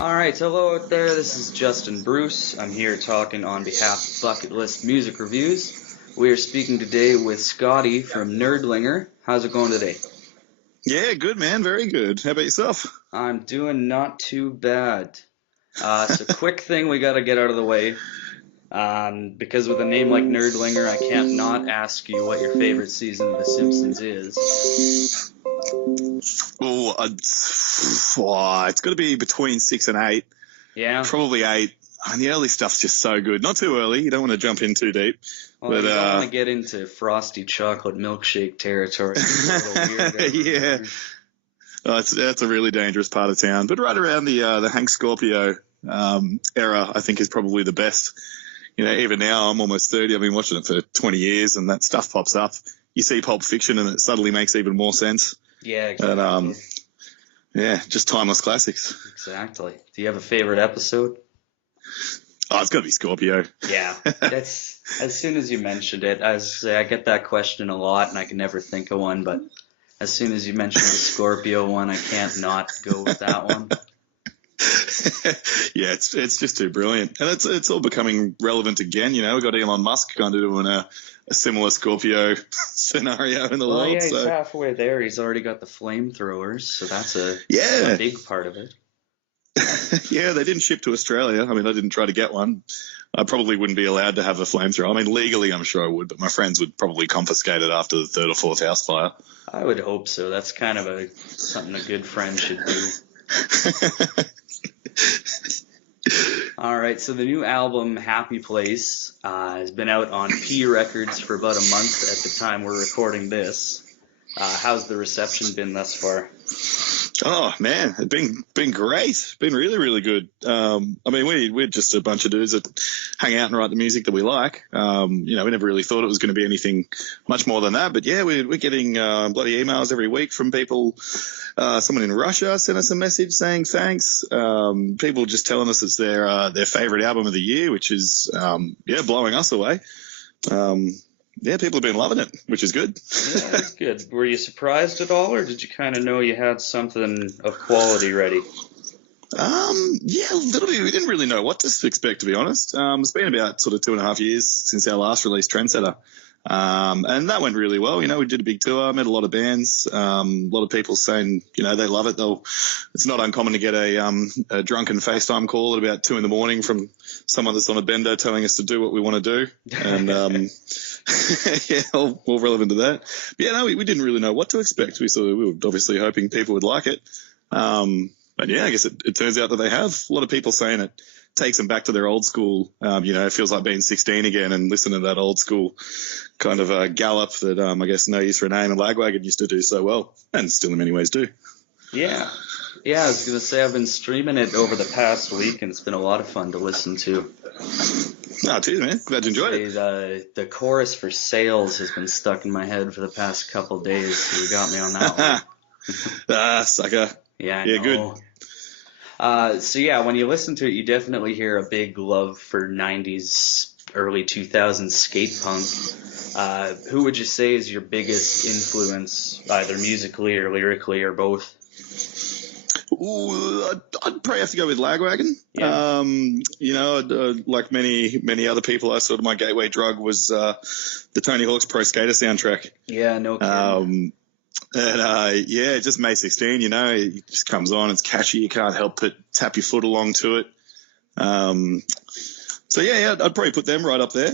All right, hello out there. This is Justin Bruce. I'm here talking on behalf of Bucketlist Music Reviews. We are speaking today with Scotty from Nerdlinger. How's it going today? Yeah, good, man. Very good. How about yourself? I'm doing not too bad. So quick thing we got to get out of the way. Because with a name like Nerdlinger, I can't not ask you what your favorite season of The Simpsons is. Oh, it's got to be between 6 and 8. Yeah? Probably 8. And the early stuff's just so good. Not too early. You don't want to jump in too deep. Well, you don't want to get into frosty chocolate milkshake territory. It's a little weird. Yeah. Oh, that's a really dangerous part of town. But right around the Hank Scorpio era, I think is probably the best. You know, even now, I'm almost 30. I've been watching it for 20 years, and that stuff pops up. You see Pulp Fiction, and it suddenly makes even more sense. Yeah, exactly. And, yeah, just timeless classics. Exactly. Do you have a favorite episode? Oh, it's got to be Scorpio. Yeah, that's as soon as you mentioned it, I get that question a lot, and I can never think of one. But as soon as you mentioned the Scorpio one, I can't not go with that one. Yeah, it's just too brilliant, and it's all becoming relevant again. You know, we got Elon Musk kind of doing a similar Scorpio scenario in the world. Yeah, he's so halfway there. He's already got the flamethrowers, so that's a big part of it. Yeah, they didn't ship to Australia. I mean, I didn't try to get one. I probably wouldn't be allowed to have a flamethrower. I mean, legally, I'm sure I would, but my friends would probably confiscate it after the third or fourth house fire. I would hope so. That's kind of something a good friend should do. All right, so the new album, Happy Place, has been out on P Records for about a month at the time we're recording this. How's the reception been thus far? Oh, man, it's been great. Been really, really good. I mean, we're just a bunch of dudes that hang out and write the music that we like. You know, we never really thought it was going to be anything much more than that. But, yeah, we're getting bloody emails every week from people. Someone in Russia sent us a message saying thanks. People just telling us it's their favorite album of the year, which is, blowing us away. Yeah, people have been loving it, which is good. Yeah, that's good. Were you surprised at all, or did you kind of know you had something of quality ready? Yeah, a little bit. We didn't really know what to expect, to be honest. It's been about sort of 2.5 years since our last release, Trendsetter. And that went really well. You know, we did a big tour, met a lot of bands, a lot of people saying, you know, they love it. It's not uncommon to get a drunken FaceTime call at about 2 a.m. from someone that's on a bender telling us to do what we want to do. And, yeah, all relevant to that. But yeah, no, we didn't really know what to expect. We were obviously hoping people would like it. But yeah, I guess it turns out that they have. A lot of people saying it takes them back to their old school. You know, it feels like being 16 again and listening to that old school kind of gallop that I guess No Use for a Name and Lagwagon used to do so well, and still in many ways do. Yeah. Yeah, I was going to say I've been streaming it over the past week, and it's been a lot of fun to listen to. Oh, cheers, man. Glad you enjoyed it. The chorus for Sales has been stuck in my head for the past couple of days, so you got me on that one. Sucker. Yeah, good. So yeah, when you listen to it, you definitely hear a big love for 90s, early 2000s skate punk. Who would you say is your biggest influence, either musically or lyrically or both? Ooh, I'd probably have to go with Lagwagon. Yeah. You know, like many other people, my gateway drug was the Tony Hawk's Pro Skater soundtrack. Yeah, no kidding. And yeah, just May 16, you know, it just comes on. It's catchy. You can't help but tap your foot along to it. So yeah, I'd probably put them right up there.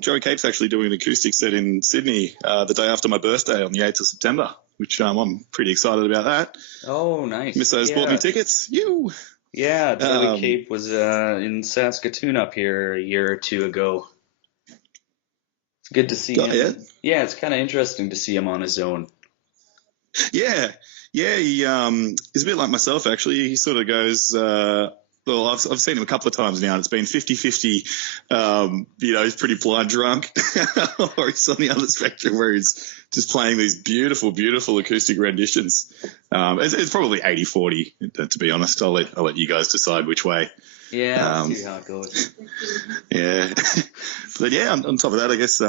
Joey Cape's actually doing an acoustic set in Sydney the day after my birthday on the 8th of September, which I'm pretty excited about that. Oh, nice. Misso's bought me tickets. Yeah, Joey Cape was in Saskatoon up here a year or two ago. It's good to see him. Yeah, it's kind of interesting to see him on his own. Yeah, he's a bit like myself, actually. He sort of goes, well, I've seen him a couple of times now, and it's been 50-50. You know, he's pretty blind drunk, or he's on the other spectrum where he's just playing these beautiful, beautiful acoustic renditions. It's probably 80-40, to be honest. I'll let you guys decide which way. Yeah, let's see how it goes. Yeah. But yeah, on top of that, I guess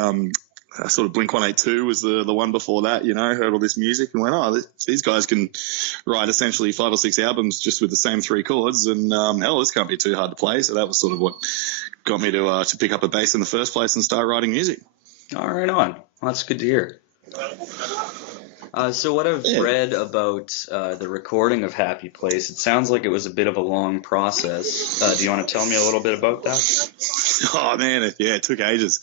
sort of Blink-182 was the one before that, heard all this music and went, these guys can write essentially 5 or 6 albums just with the same 3 chords, and hell, this can't be too hard to play. So that was sort of what got me to pick up a bass in the first place and start writing music. All right, on. Well, that's good to hear. So what I've read about the recording of Happy Place, it sounds like it was a bit of a long process. Do you want to tell me a little bit about that? Oh, man, it took ages.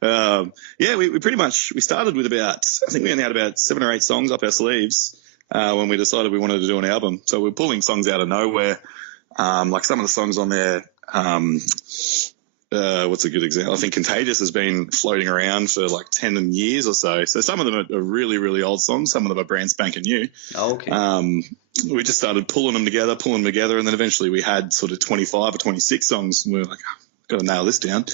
We pretty much, we started with I think we only had about 7 or 8 songs up our sleeves when we decided we wanted to do an album. So we're pulling songs out of nowhere. Like some of the songs on there, what's a good example? I think Contagious has been floating around for like 10 years or so. So some of them are really, really old songs. Some of them are brand spanking new. Okay. We just started pulling them together, and then eventually we had sort of 25 or 26 songs. And we were like, got to nail this down.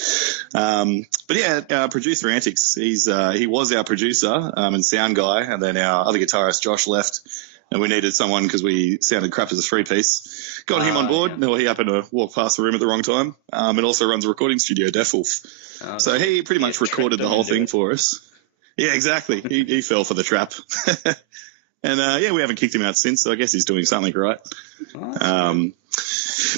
Our producer Antics, he was our producer and sound guy, and then our other guitarist Josh left, and we needed someone because we sounded crap as a 3-piece. Got him on board. Yeah. He happened to walk past the room at the wrong time, and also runs a recording studio, Deaf Wolf. So he pretty much recorded the whole thing for us. Yeah, exactly. He fell for the trap. And we haven't kicked him out since, so I guess he's doing something right.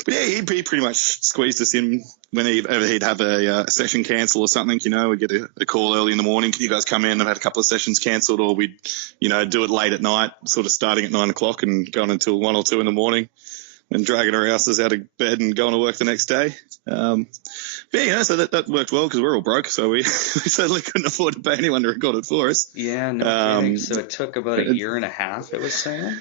But yeah, he pretty much squeezed us in whenever he'd have a session cancel or something. We'd get a call early in the morning. Can you guys come in? I've had a couple of sessions cancelled, or we'd do it late at night, sort of starting at 9 o'clock and going until 1 or 2 in the morning, and dragging our asses out of bed and going to work the next day. So that worked well because we're all broke, so we certainly couldn't afford to pay anyone to record it for us. Yeah, no kidding. So it took about a year and a half, it was saying?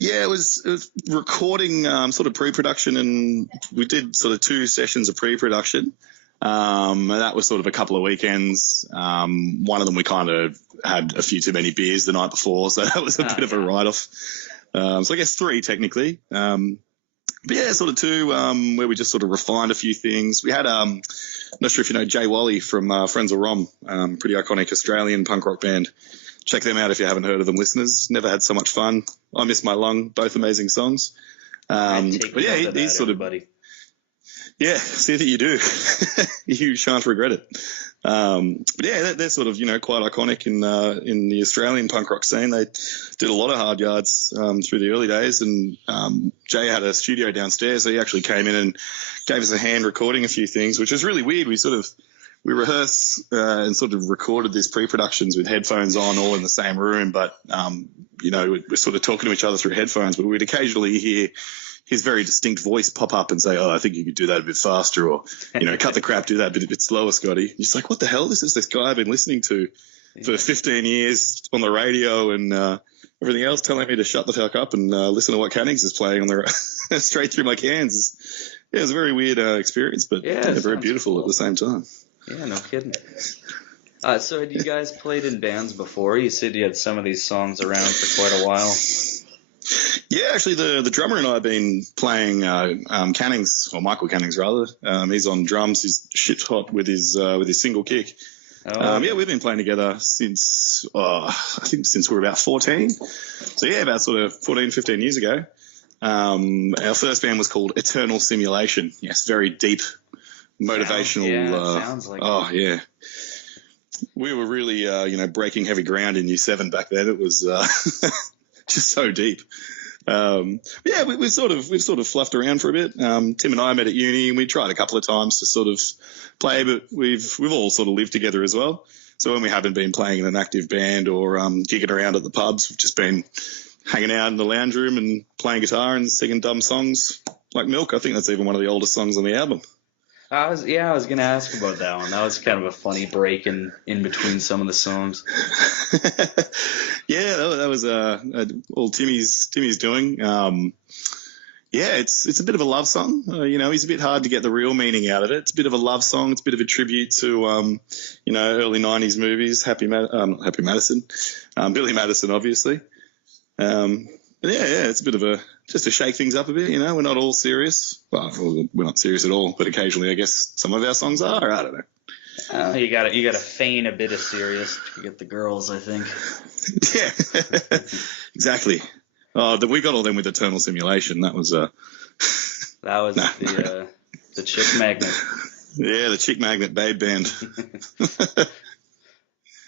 Yeah, it was recording sort of pre-production, and we did sort of 2 sessions of pre-production. And that was sort of a couple of weekends. One of them we kind of had a few too many beers the night before, so that was a bit of a write-off. So I guess 3 technically. But yeah, sort of 2 where we just sort of refined a few things. We had, I'm not sure if you know Jay Wally from Friends of Rom, pretty iconic Australian punk rock band. Check them out if you haven't heard of them, listeners. Never had so much fun. I Miss My Lung, both amazing songs. But yeah, he's sort of... Yeah, see that you do. You shan't regret it. But yeah, they're sort of, quite iconic in the Australian punk rock scene. They did a lot of hard yards through the early days, and Jay had a studio downstairs, so he actually came in and gave us a hand recording a few things, which was really weird. We rehearsed and sort of recorded these pre-productions with headphones on, all in the same room, but we're sort of talking to each other through headphones, but we'd occasionally hear his very distinct voice pop up and say, I think you could do that a bit faster, or, cut the crap, do that a bit slower, Scotty. He's like, what the hell? This is this guy I've been listening to for 15 years on the radio and everything else, telling me to shut the fuck up and listen to what Cannings is playing on the straight through my cans. Yeah, it was a very weird experience, but very beautiful at the same time. Yeah, no kidding. So had you guys played in bands before? You said you had some of these songs around for quite a while. Yeah, actually, the drummer and I have been playing Cannings, or Michael Cannings rather. He's on drums. He's shit hot with his single kick. We've been playing together since since we were about 14. So yeah, about sort of 14, 15 years ago. Our first band was called Eternal Simulation. Yes, very deep, motivational. Sounds like. Oh yeah. We were really, breaking heavy ground in Year 7 back then. It was just so deep. We've sort of fluffed around for a bit. Tim and I met at uni, and we tried a couple of times to sort of play, but we've all sort of lived together as well. So when we haven't been playing in an active band or gigging around at the pubs, we've just been hanging out in the lounge room and playing guitar and singing dumb songs like Milk. I think that's even one of the oldest songs on the album. I was going to ask about that one. That was kind of a funny break in between some of the songs. Yeah, that was all Timmy's doing. It's a bit of a love song. He's a bit hard to get the real meaning out of it. It's a bit of a love song. It's a bit of a tribute to, early 90s movies, not Happy Madison, Billy Madison, obviously. It's a bit of just to shake things up a bit, we're not all serious. Well, we're not serious at all, but occasionally I guess some of our songs are, I don't know. You gotta feign a bit of serious to get the girls, I think. Yeah, exactly. We got all them with Eternal Simulation. That was the Chick Magnet. Yeah, the Chick Magnet Babe Band.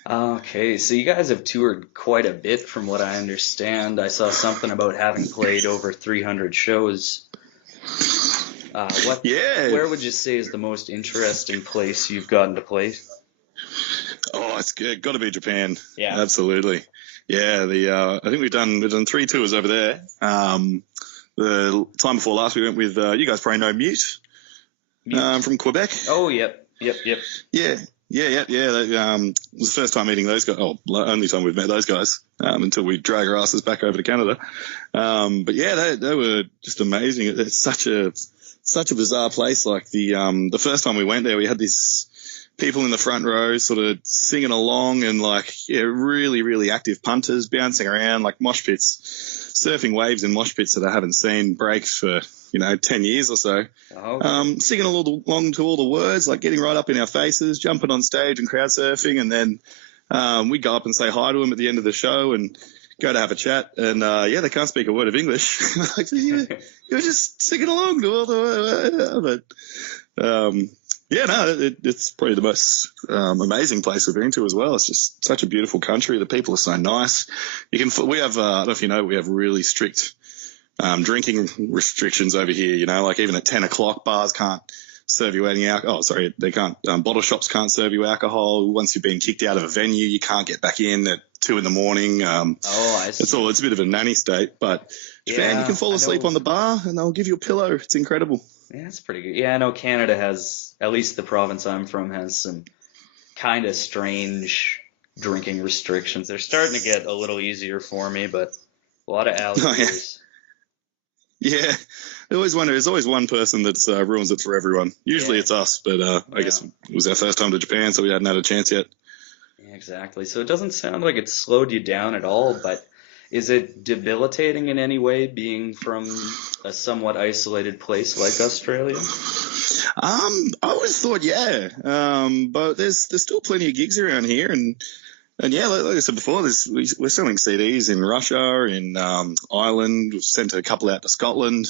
Okay, so you guys have toured quite a bit from what I understand. I saw something about having played over 300 shows. Yeah. Where would you say is the most interesting place you've gotten to play? Oh, it's got to be Japan. Yeah. Absolutely. Yeah. I think we've done 3 tours over there. The time before last, we went with you guys probably know Mute, Mute. from Quebec. Oh, yep. Yeah. Yeah. It was the first time meeting those guys. Oh, only time we've met those guys, until we drag our asses back over to Canada. But yeah, they were just amazing. It's such a bizarre place. Like the first time we went there, we had these people in the front row sort of singing along and like, yeah, really, really active punters bouncing around like mosh pits, surfing waves in mosh pits that I haven't seen break for, 10 years or so. Okay. Singing along to all the words, like getting right up in our faces, jumping on stage and crowd surfing. And then we go up and say hi to them at the end of the show and go to have a chat. And yeah, they can't speak a word of English. Like, you're just singing along to all the yeah, no, it's probably the most amazing place we've been to as well. It's just such a beautiful country. The people are so nice. We have, I don't know if you know, we have really strict drinking restrictions over here. Like even at 10 o'clock, bars can't serve you any alcohol. Oh, sorry, they can't. Bottle shops can't serve you alcohol. Once you've been kicked out of a venue, you can't get back in at 2 in the morning. Oh, I see. It's a bit of a nanny state, but Japan, you can fall asleep on the bar and they'll give you a pillow. It's incredible. Yeah, that's pretty good. Yeah, I know Canada has, at least the province I'm from, has some kind of strange drinking restrictions. They're starting to get a little easier for me, but a lot of alligators. Yeah, I always wonder. There's always one person that ruins it for everyone. Usually it's us, but I guess it was our first time to Japan, so we hadn't had a chance yet. Yeah, exactly. So it doesn't sound like it slowed you down at all, but is it debilitating in any way being from a somewhat isolated place like Australia? I always thought, yeah, but there's still plenty of gigs around here, and yeah, like I said before, we're selling CDs in Russia, in Ireland. We've sent a couple out to Scotland,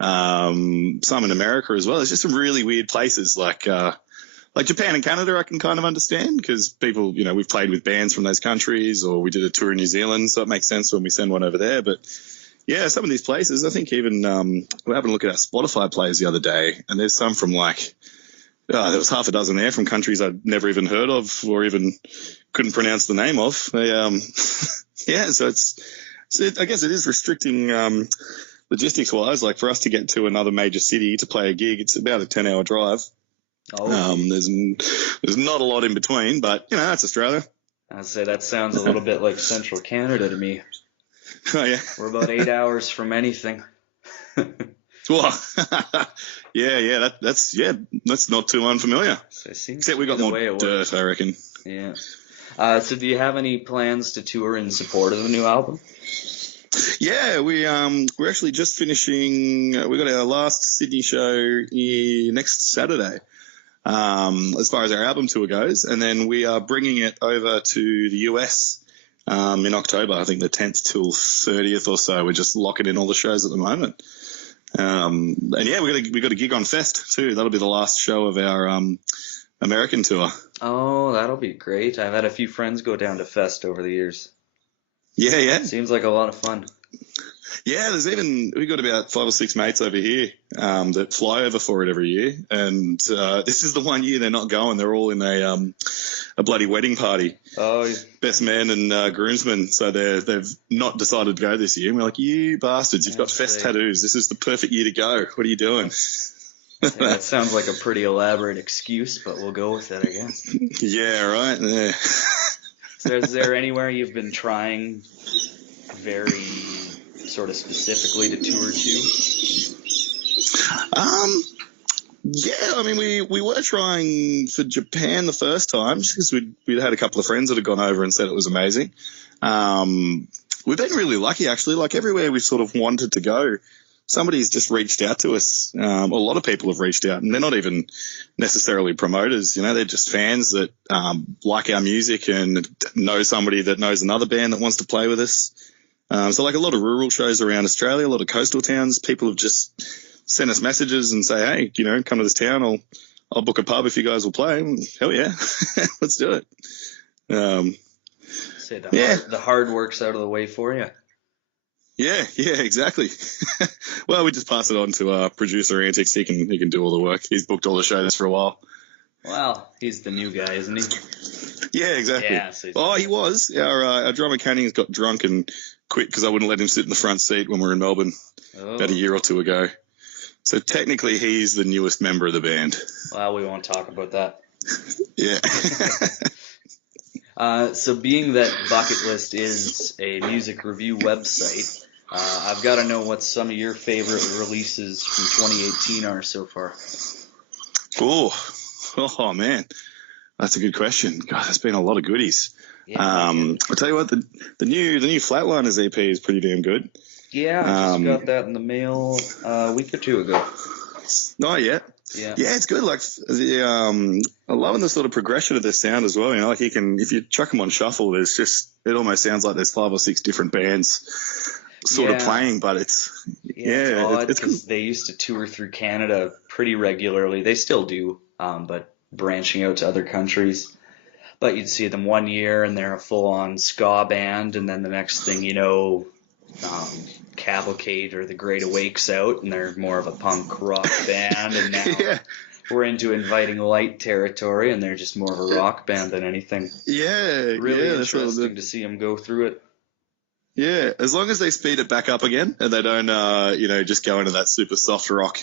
some in America as well. There's just some really weird places like Japan and Canada. I can kind of understand because people, we've played with bands from those countries, or we did a tour in New Zealand, so it makes sense when we send one over there. But yeah, some of these places, I think even we're having a look at our Spotify plays the other day, and there's some from there was half a dozen there from countries I'd never even heard of or even couldn't pronounce the name of. They, yeah, so I guess it is restricting logistics wise. Like for us to get to another major city to play a gig, it's about a 10-hour drive. Oh. There's not a lot in between, but that's Australia. I'd say that sounds a little bit like Central Canada to me. Oh yeah, we're about 8 hours from anything. Well, yeah, that's not too unfamiliar. So it seems except we got more dirt, I reckon. Yeah. So do you have any plans to tour in support of the new album? Yeah, we're actually just finishing. We got our last Sydney show next Saturday, as far as our album tour goes, and then we are bringing it over to the US in October. I think the 10th till 30th or so. We're just locking in all the shows at the moment. And yeah, we got a gig on Fest too. That'll be the last show of our American tour. Oh, that'll be great. I've had a few friends go down to Fest over the years. Yeah. Seems like a lot of fun. Yeah, we got about 5 or 6 mates over here that fly over for it every year, and this is the one year they're not going. They're all in a bloody wedding party. Oh, yeah. Best man and groomsmen, so they've not decided to go this year. And we're like, you bastards, you've got Fest tattoos. This is the perfect year to go. What are you doing? Yeah, that sounds like a pretty elaborate excuse, but we'll go with it, I guess. Yeah, right. Yeah. So is there anywhere you've been trying very sort of specifically to tour to? Yeah, I mean, we were trying for Japan the first time just because we'd had a couple of friends that had gone over and said it was amazing. We've been really lucky, actually. Like everywhere we've sort of wanted to go, somebody's just reached out to us. A lot of people have reached out, and they're not even necessarily promoters. They're just fans that like our music and know somebody that knows another band that wants to play with us. So like a lot of rural shows around Australia, a lot of coastal towns, people have just sent us messages and say, hey, come to this town. I'll book a pub if you guys will play. Hell yeah, let's do it. Um, Say yeah, the hard work's out of the way for you. yeah, exactly. Well, we just pass it on to producer Antics. He can do all the work. He's booked all the shows for a while. Well, he's the new guy, isn't he? Yeah, exactly. Yeah. So Oh, he was. Our drummer Cannings got drunk and quit because I wouldn't let him sit in the front seat when we were in Melbourne about a year or two ago. So technically, he's the newest member of the band. Well, we won't talk about that. Yeah. So being that Bucketlist is a music review website, I've got to know what some of your favorite releases from 2018 are so far. Oh man, that's a good question. God, there's been a lot of goodies. Yeah, I'll tell you what, the new Flatliners EP is pretty damn good. Yeah, I just got that in the mail a week or two ago. Not yet. Yeah. Yeah, it's good. Like I'm loving the sort of progression of their sound as well. You know, like if you chuck them on shuffle, it almost sounds like there's 5 or 6 different bands sort of playing, but it's odd because they used to tour through Canada pretty regularly. They still do, but branching out to other countries. But you'd see them one year and they're a full-on ska band, and then the next thing you know, Cavalcade or the Great Awakes out, and they're more of a punk rock band, and now we're into Inviting Light territory, and they're just more of a rock band than anything. Yeah, really interesting to see them go through it. Yeah, as long as they speed it back up again and they don't, just go into that super soft rock.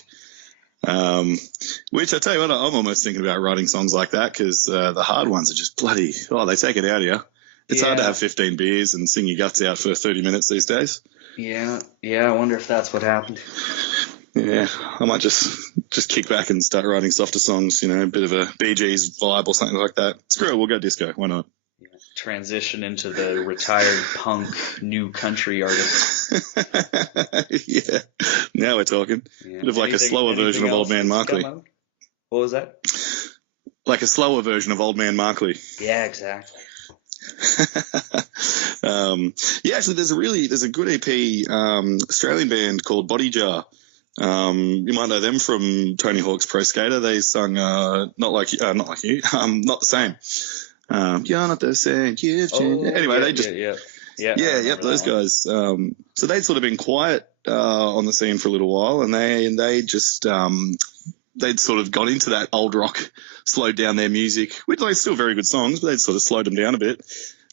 Which I tell you what, I'm almost thinking about writing songs like that because the hard ones are just bloody. Oh, they take it out of you. It's hard to have 15 beers and sing your guts out for 30 minutes these days. Yeah. I wonder if that's what happened. Yeah, I might just kick back and start writing softer songs, a bit of a Bee Gees vibe or something like that. Screw it, we'll go disco. Why not? Transition into the retired punk new country artist. Yeah, now we're talking. Bit of like a slower version of Old Man Markley. What was that? Like a slower version of Old Man Markley. Yeah, exactly. Actually, there's a good EP, Australian band called Body Jar. You might know them from Tony Hawk's Pro Skater. They sung Not Like You, Not the Same. You're not the same. Anyway, they just those guys. So they'd sort of been quiet on the scene for a little while, and they just they'd sort of got into that old rock, slowed down their music, which like still very good songs, but they'd sort of slowed them down a bit.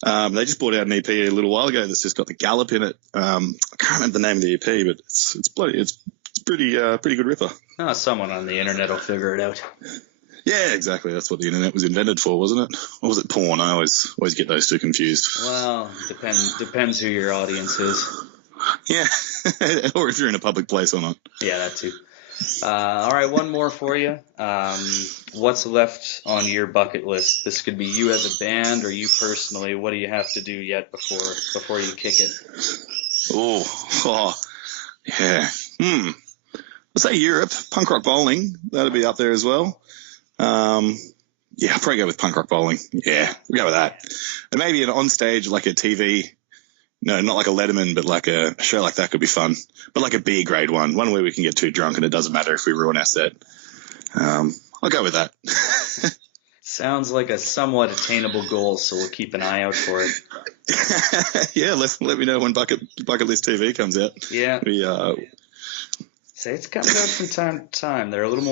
They just brought out an EP a little while ago that's just got the Gallop in it. I can't remember the name of the EP, but it's pretty good ripper. Oh, someone on the internet will figure it out. Yeah, exactly. That's what the internet was invented for, wasn't it? Or was it porn? I always get those two confused. Well, depends who your audience is. Yeah, or if you're in a public place or not. Yeah, that too. All right, one more for you. What's left on your bucket list? This could be you as a band or you personally. What do you have to do yet before you kick it? Oh, yeah. I'll say Europe, punk rock bowling. That'll be up there as well. Yeah, I'll probably go with punk rock bowling. Yeah, we'll go with that. And maybe an on stage, like a TV. No, not like a Letterman, but like a show like that could be fun. But like a B grade one where we can get too drunk and it doesn't matter if we ruin our set. I'll go with that. Sounds like a somewhat attainable goal, so we'll keep an eye out for it. Yeah, let me know when Bucketlist TV comes out. Yeah. Say it's coming out from time to time. They're a little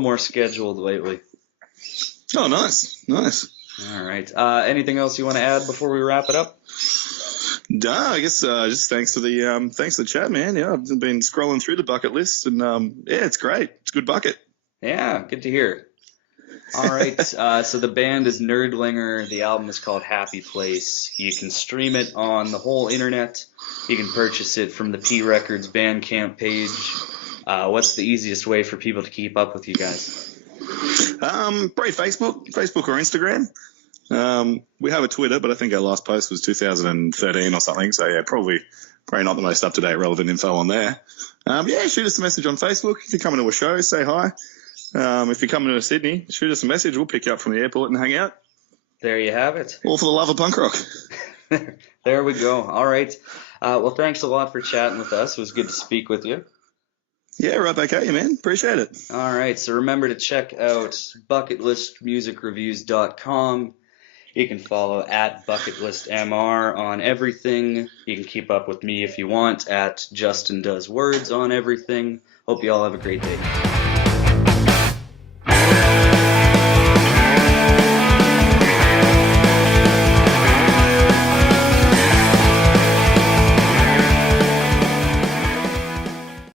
more scheduled lately. Oh, nice. All right. Anything else you want to add before we wrap it up? No, I guess just thanks for the chat, man. Yeah, I've been scrolling through the bucket list, and yeah, it's great. It's a good bucket. Yeah, good to hear. All right. So the band is Nerdlinger. The album is called Happy Place. You can stream it on the whole internet. You can purchase it from the P Records Bandcamp page. What's the easiest way for people to keep up with you guys? Probably Facebook or Instagram. We have a Twitter, but I think our last post was 2013 or something. So yeah, probably not the most up-to-date relevant info on there. Yeah, shoot us a message on Facebook. If you're coming to a show, say hi. If you're coming to Sydney, shoot us a message. We'll pick you up from the airport and hang out. There you have it. All for the love of punk rock. There we go. All right. Well, thanks a lot for chatting with us. It was good to speak with you. Yeah, right back at you, man. Appreciate it. All right. So remember to check out bucketlistmusicreviews.com. You can follow at BucketlistMR on everything. You can keep up with me if you want at Justin Does Words on everything. Hope you all have a great day.